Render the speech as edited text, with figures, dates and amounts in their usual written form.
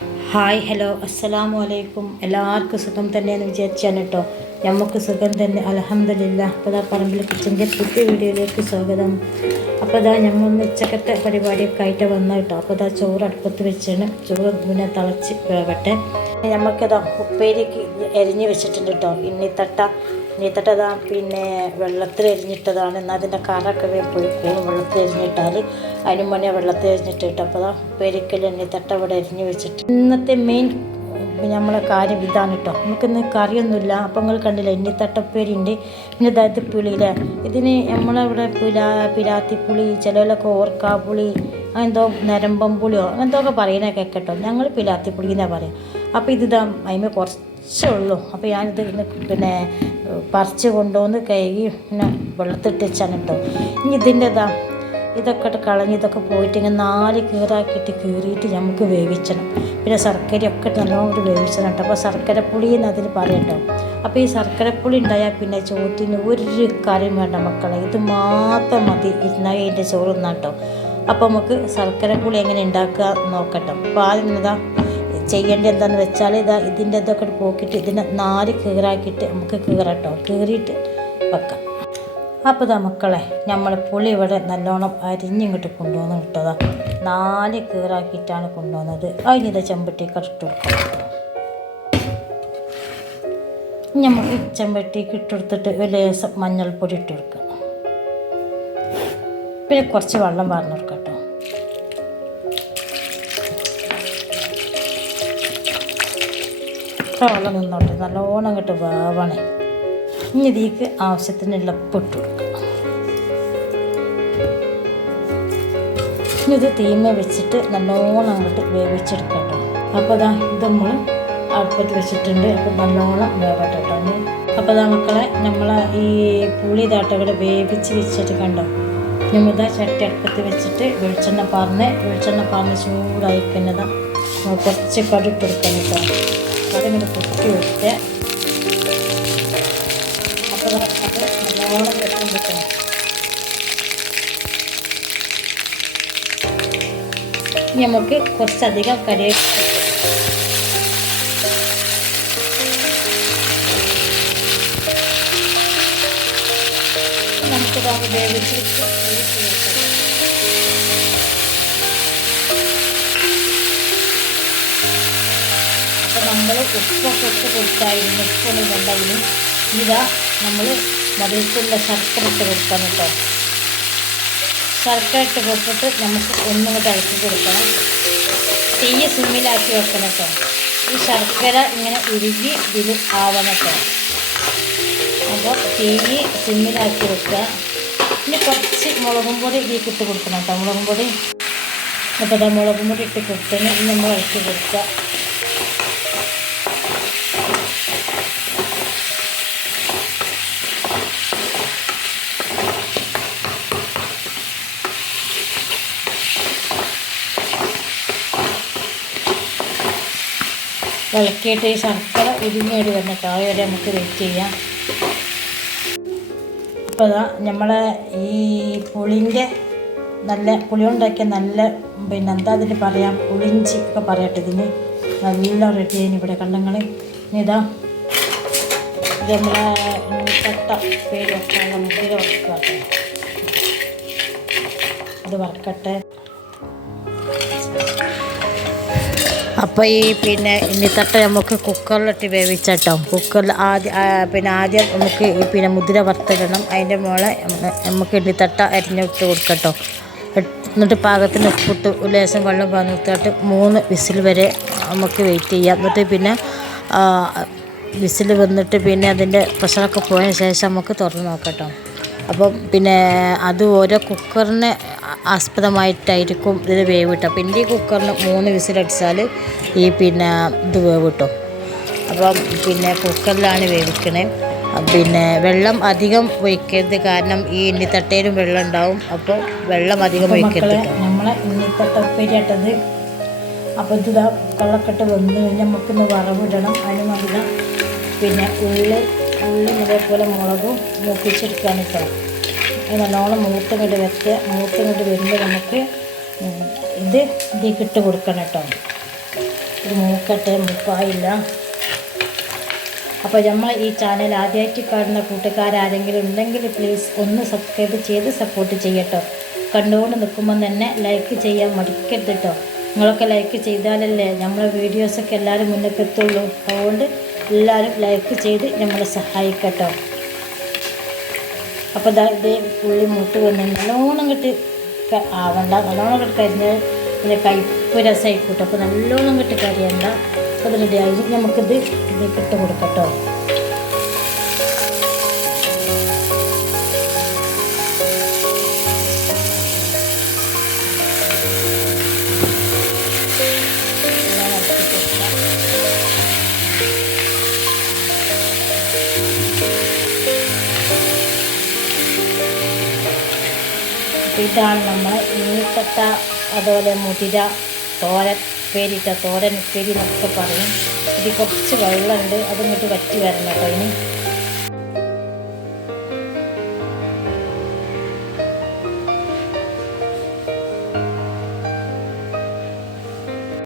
Hi hello അസ്സലാമു അലൈക്കും. എല്ലാവർക്കും സുഖം തന്നെയെന്ന് വിചാരിച്ചാണ് കേട്ടോ. നമുക്ക് സുഖം തന്നെ അൽഹംദുലില്ലാ. അപ്പോൾ ഇതാ പറമ്പിൽ കിച്ചൻ്റെ പുതിയ വീഡിയോയിലേക്ക് സ്വാഗതം. അപ്പോൾ ഇതാ ഞമ്മൊന്ന് ഉച്ചക്കത്തെ പരിപാടിയൊക്കെ ആയിട്ട് വന്നു കേട്ടോ. അപ്പോൾ ഇതാ ചോറ് അടുപ്പത്ത് വെച്ചാണ്. ചോറ് പിന്നെ തിളച്ച് വേവട്ടെ. നമുക്കിതാ ഉപ്പേരിക്ക് എരിഞ്ഞ് വെച്ചിട്ടുണ്ട് കേട്ടോ. ഇന്നിത്തട്ട ഇതാ പിന്നെ വെള്ളത്തിൽ എരിഞ്ഞിട്ടതാണ്. എന്നാൽ അതിൻ്റെ കറൊക്കെ പോയിക്കോളും. വെള്ളത്തിൽ എരിഞ്ഞിട്ടാൽ അതിനും വേണ്ടി വെള്ളത്തിൽ എരിഞ്ഞിട്ട് കേട്ടോ. അപ്പോൾ അതാ ഉപ്പേരിക്കൽ ഇന്നിത്തട്ട ഇവിടെ എരിഞ്ഞ് വെച്ചിട്ട് ഇന്നത്തെ മെയിൻ നമ്മളെ കാര്യം ഇതാണ് കേട്ടോ. നമുക്കിന്ന് കറിയൊന്നുമില്ല. അപ്പോൾ നിങ്ങൾ കണ്ടില്ല ഇന്നിത്തട്ട ഉപ്പേരി ഉണ്ട്. പിന്നെ അതായത് പുളിയിലെ ഇതിന് നമ്മളവിടെ പിലാത്തിപ്പുളി, ചിലവിലൊക്കെ ഓർക്കാപ്പുളി, അങ്ങനെന്തോ നരമ്പം പുളിയോ അങ്ങനത്തൊക്കെ പറയുന്നത് കേട്ടോ. ഞങ്ങൾ പിലാത്തിപ്പുളി എന്നാണ് പറയുക. അപ്പോൾ ഇതിതാ അതിന് കുറച്ചേ ഉള്ളൂ. അപ്പോൾ ഞാനിത് പിന്നെ പറിച്ച് കൊണ്ടുവന്ന് കഴുകി പിന്നെ വെള്ളത്തിട്ട് വെച്ചാണ് കേട്ടോ. ഇനി ഇതിൻ്റെ ഇതൊക്കെ കളഞ്ഞ് ഇതൊക്കെ പോയിട്ട് ഇങ്ങനെ 4 കീറാക്കിയിട്ട് കീറിയിട്ട് നമുക്ക് വേവിച്ചണം. പിന്നെ ശർക്കരയൊക്കെ നല്ലോണം വേവിച്ചണം കേട്ടോ. അപ്പോൾ ശർക്കരപ്പുളി എന്ന് അതിൽ പറയാം കേട്ടോ. അപ്പോൾ ഈ ശർക്കരപ്പുളി ഉണ്ടായാൽ പിന്നെ ചോറ്റിന് ഒരു കറിയും വേണ്ട മക്കളെ. ഇത് മാത്രം മതി ഇരുന്നാൽ അതിൻ്റെ ചോറുന്നാ കേട്ടോ. അപ്പോൾ നമുക്ക് ശർക്കരപ്പുളി എങ്ങനെ ഉണ്ടാക്കുക നോക്കട്ടോ. അപ്പോൾ ആദ്യം ഇതാ ചെയ്യേണ്ടത് എന്താണെന്ന് വെച്ചാൽ ഇതിൻ്റെ ഇതൊക്കെ പോക്കിയിട്ട് ഇതിനെ 4 കീറാക്കിയിട്ട് നമുക്ക് കീറട്ടോ. കീറിയിട്ട് വെക്കാം. അപ്പോൾ ഇതാ മക്കളെ നമ്മൾ പുളി ഇവിടെ നല്ലോണം അരിഞ്ഞിങ്ങോട്ട് കൊണ്ടുവന്ന് കിട്ടതാ. 4 കീറാക്കിയിട്ടാണ് കൊണ്ടുവന്നത്. അതിനിത് ചെമ്പട്ടിക്ക് ഇട്ട് കൊടുക്കാം. നമുക്ക് ചെമ്പട്ടിക്ക് ഇട്ടെടുത്തിട്ട് ഒരു ലേശം മഞ്ഞൾപ്പൊടി ഇട്ട് കൊടുക്കാം. പിന്നെ കുറച്ച് വെള്ളം വാർന്നു കൊടുക്കാം കേട്ടോ. വെള്ളം നിന്നോട്ടെ, നല്ലോണം ഇങ്ങോട്ട് വേവണേ. ഇനി ഇതിലേക്ക് ആവശ്യത്തിനുള്ള ഉപ്പിട്ട് കൊടുക്കുക. ഇനി ഇത് തീമ വെച്ചിട്ട് നല്ലോണം അങ്ങോട്ട് വേവിച്ചെടുക്കാം കേട്ടോ. അപ്പോൾ ഇതാ ഇത് നമ്മൾ അടുപ്പത്ത് വെച്ചിട്ടുണ്ട്. അപ്പോൾ നല്ലോണം വേവട്ടെ കേട്ടോ. അപ്പോൾ ഇതാ മക്കളെ നമ്മൾ ഈ പുളി ഇതാട്ടവിടെ വേവിച്ച് വെച്ചിട്ട് കണ്ടോ. നമ്മളിതാ ചട്ടി അടുപ്പത്ത് വെച്ചിട്ട് വെളിച്ചെണ്ണ പാർന്ന് ചൂടായി കഴിഞ്ഞതാ കുറച്ച് കടുട്ട് കൊടുക്കാൻ കേട്ടോ. കടുങ്ങിട്ട് പൊട്ടി വെച്ചിട്ട് അപ്പോൾ അത് നല്ലോണം വെട്ടം കിട്ടണം. ഇനി നമുക്ക് കുറച്ചധികം കറിവേപ്പില നമുക്ക് വേവിച്ചിട്ട് അപ്പോൾ നമ്മൾ ഉപ്പൊക്കെ ഇട്ട് കൊടുത്തായിരുന്നു. ഉപ്പൊന്നും കൊണ്ടായിരുന്നു. ഇതാ നമ്മൾ മധുരത്തിലുള്ള ശർക്കര ഇട്ട് കൊടുക്കണം കേട്ടോ. ശർക്കര ഇട്ട് കൊടുത്തിട്ട് നമുക്ക് ഒന്നും കൂടെ ഇളക്കി കൊടുക്കണം. തീ സിമ്മിലാക്കി വെക്കണം കേട്ടോ. ഈ ശർക്കര ഇങ്ങനെ ഉരുകി ഇതിൽ ആവണം കേട്ടോ. അപ്പോൾ തീ സിമ്മിലാക്കി വെക്കുക. പിന്നെ കുറച്ച് മുളകും പൊടി ഇതിലേക്ക് ഇട്ട് കൊടുക്കണം കേട്ടോ. മുളകും പൊടി അപ്പോൾ ഇതാ മുളകും പൊടി ഇട്ട് കൊടുത്തതിന് നമ്മൾ ഇളക്കി കൊടുക്കുക. ഇളക്കിയിട്ട് ഈ ശർക്കര ഉരുങ്ങിയിട്ട് വന്നിട്ട് ആ വരെ നമുക്ക് വെയിറ്റ് ചെയ്യാം. അപ്പോൾ അതാ നമ്മളെ ഈ പുളിൻ്റെ നല്ല പുളി ഉണ്ടാക്കിയ നല്ല പിന്നെ എന്താ അതിന് പറയാം, പുളിഞ്ചി ഒക്കെ പറയട്ടെ. ഇതിന് നല്ല റെഡി ആയിന് ഇവിടെ കണ്ടങ്ങൾ. ഇതാ ഇത് നമ്മളെ തട്ട പേര് വെക്കാൻ മുതിര വറുക്കാട്ടെ. ഇത് വറക്കട്ടെ. അപ്പോൾ ഈ പിന്നെ ഇന്നിത്തട്ട നമുക്ക് കുക്കറിലിട്ട് വേവിച്ചട്ടോ. കുക്കറിൽ ആദ്യം നമുക്ക് പിന്നെ മുതിര വറുത്തിടണം. അതിൻ്റെ മുകളെ നമുക്ക് ഇന്നിത്തട്ട അരിഞ്ഞിട്ട് കൊടുക്കട്ടോ. എന്നിട്ട് പാകത്തിന് ഉപ്പിട്ട് ലേശം വെള്ളം വന്നിട്ട് 3 വിസിൽ വരെ നമുക്ക് വെയിറ്റ് ചെയ്യാം. എന്നിട്ട് പിന്നെ വിസിൽ വന്നിട്ട് പിന്നെ അതിൻ്റെ പ്രഷറൊക്കെ പോയതിന് ശേഷം നമുക്ക് തുറന്ന് നോക്കട്ടോ. അപ്പം പിന്നെ അത് ഓരോ കുക്കറിന് ആസ്പദമായിട്ടായിരിക്കും ഇതിൽ വേവ് കിട്ടുക. പിന്നെ ഈ കുക്കറിന് 3 വിസിലടിച്ചാൽ ഈ പിന്നെ ഇത് വേവ് കിട്ടും. അപ്പം പിന്നെ കുക്കറിലാണ് വേവിക്കണേ. പിന്നെ വെള്ളം അധികം ഒഴിക്കരുത്. കാരണം ഈ ഇന്നിത്തട്ടയിലും വെള്ളം ഉണ്ടാവും. അപ്പോൾ വെള്ളം അധികം ഒഴിക്കരുത്. നമ്മളെ ഇന്നിത്തട്ട ഉപ്പേരിയാട്ടത്. അപ്പോൾ ഇത് വെള്ളക്കെട്ട് വന്ന് കഴിഞ്ഞാൽ നമുക്കിന്ന് വറവിടണം. അതിന് നല്ല പിന്നെ ഉള്ളി അതേപോലെ മുളകും മൂപ്പിച്ചെടുക്കാൻ കേട്ടോ. നല്ലോണം മൂത്തങ്ങോട്ട് മൂത്തങ്ങോട്ട് വരുമ്പോൾ നമുക്ക് ഇതിലേക്ക് ഇട്ട് കൊടുക്കണം കേട്ടോ. ഇത് മൂക്കട്ടെ, മൂപ്പായില്ല. അപ്പോൾ നമ്മൾ ഈ ചാനൽ ആദ്യമായിട്ട് കാണുന്ന കൂട്ടുകാരാരെങ്കിലും ഉണ്ടെങ്കിൽ പ്ലീസ് ഒന്ന് സബ്സ്ക്രൈബ് ചെയ്ത് സപ്പോർട്ട് ചെയ്യട്ടോ. കണ്ടുകൊണ്ട് നിൽക്കുമ്പോൾ തന്നെ ലൈക്ക് ചെയ്യാൻ മടിക്കരുത് കേട്ടോ. നിങ്ങളൊക്കെ ലൈക്ക് ചെയ്താലല്ലേ നമ്മളെ വീഡിയോസൊക്കെ എല്ലാവരും മുന്നേക്ക് എത്തുള്ളൂ. അതുകൊണ്ട് എല്ലാവരും ലൈക്ക് ചെയ്ത് നമ്മളെ സഹായിക്കട്ടോ. അപ്പോൾ ഇത് ഉള്ളി മൂത്ത് വന്ന് നല്ലോണം കിട്ട് ആവണ്ട, നല്ലോണം കിട്ട് കരിഞ്ഞാൽ പിന്നെ കയ്പ്പ് രസമായിക്കോട്ടെ. അപ്പോൾ നല്ലോണം കിട്ട് കരിയണ്ട. അത് റെഡിയായി നമുക്കിത് ഇതിലേക്ക് ഇട്ട് കൊടുക്കട്ടോ. ഇതാണ് നമ്മൾ ഇനിക്കട്ട, അതുപോലെ മുതിര, തോരൻ ഉപ്പേരി എന്നൊക്കെ പറയും. ഇത് കുറച്ച് വെള്ളമുണ്ട്, അതിങ്ങോട്ട് വറ്റി വരണം കേട്ടോ. ഇനി